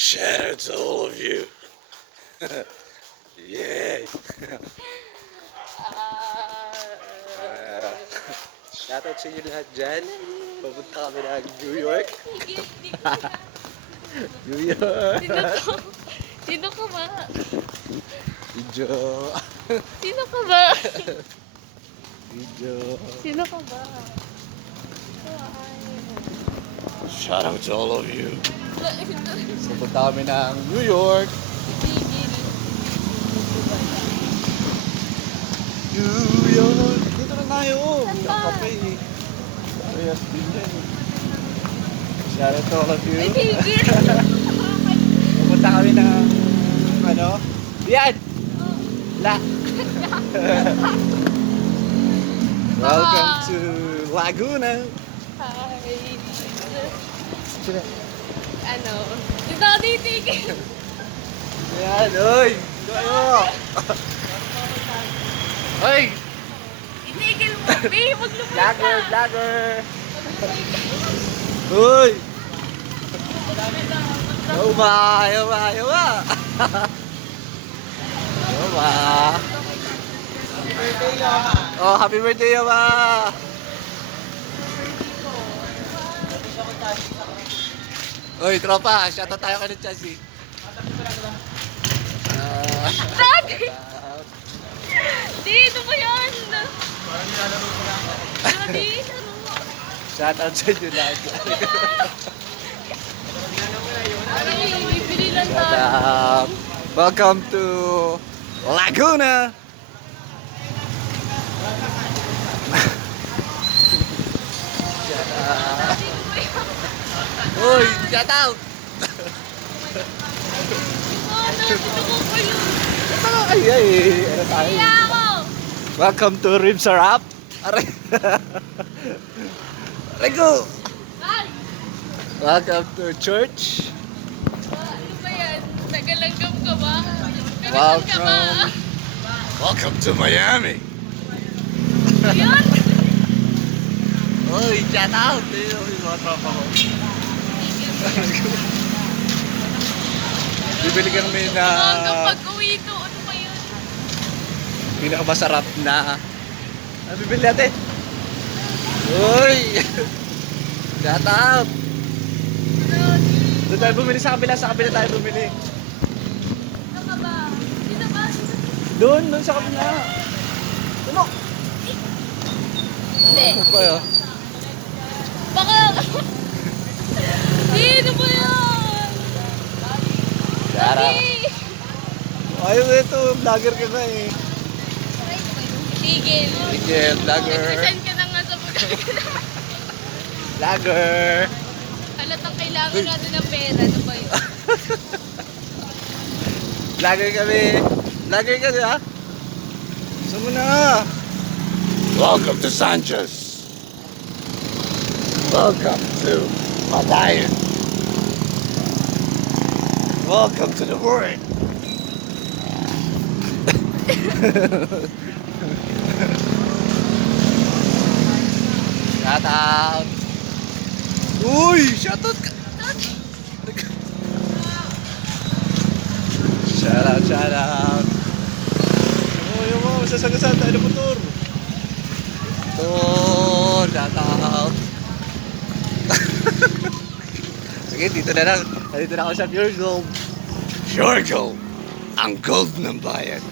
Shout out to all of you. Yay! Shoutout sa inyo lahat dyan. Papunta kami ng New York. New York! Sino ka ba? Video! Sino ka ba? Video! Sino ka ba? Shoutout to all of you. So, punta kami ng New York. New York! Dito na tayo! Yung kape eh. Parehas din yan eh. Shoutout to all of you. Ay, tigil! Pupunta kami ng ano? Yan! La! Welcome to Laguna! Hi! Sino? Ano? Dito ako titigil! Yan! Uy! Kayo! Uy! Itigil mo! Babe, maglumay ka! Vlogger! Vlogger! Uy! Yawa! Yawa! Yawa! Yawa! Oh, happy birthday, Yawa! Uy, tropa! Shoutout tayo kay Chelsea. Dito ba yan? Di, ano? Shoutout sa inyo lahat. Ay, bibili lang tayo. Shoutout! Welcome to Laguna! Shoutout! Uy! Shoutout! Ano? Gusto ko pa yun. Ay, ay! Ano tayo? Kaya ako! Welcome to Ribs Are Up! Aray! Aray ko! Ay! Welcome to church! Ano ba yan? Nagalanggam ka ba? Nagalanggam ka ba? Welcome to Miami! Yun! Uy! Shoutout! Yung mga tropa ko. Bibili kami na Hanggang pag-uwi ko, ano ba yun? pinakamasarap na bibili natin. Uy! Shoutout! Doon tayo bumili sa kabila tayo bumili. Ano ka ba? Sino ba? Doon sa kabila. Ano? Hindi. Ano ba yun? Baka... Sino ba yan? Shoutout! Hey! Ayaw ito, vlogger ka na eh. Tigil. Tigil, vlogger. Nag-present ka na nga sa Vlogger! halatang kailangan natin ng pera. Ano ba yun? Vlogger kami. Vlogger ka ha? Gusto mo na. Welcome to Sanchez. Welcome to Mabayan. Welcome to the world. Shout out. Uy, shout out ka. Shout out, shout out. Oh, yung mga masasagasan tayo ng motor. Motor, shout out. Sige, dito na lang. Dito na ako sa Pure Gold. Pure Gold, ang gold ng bayan.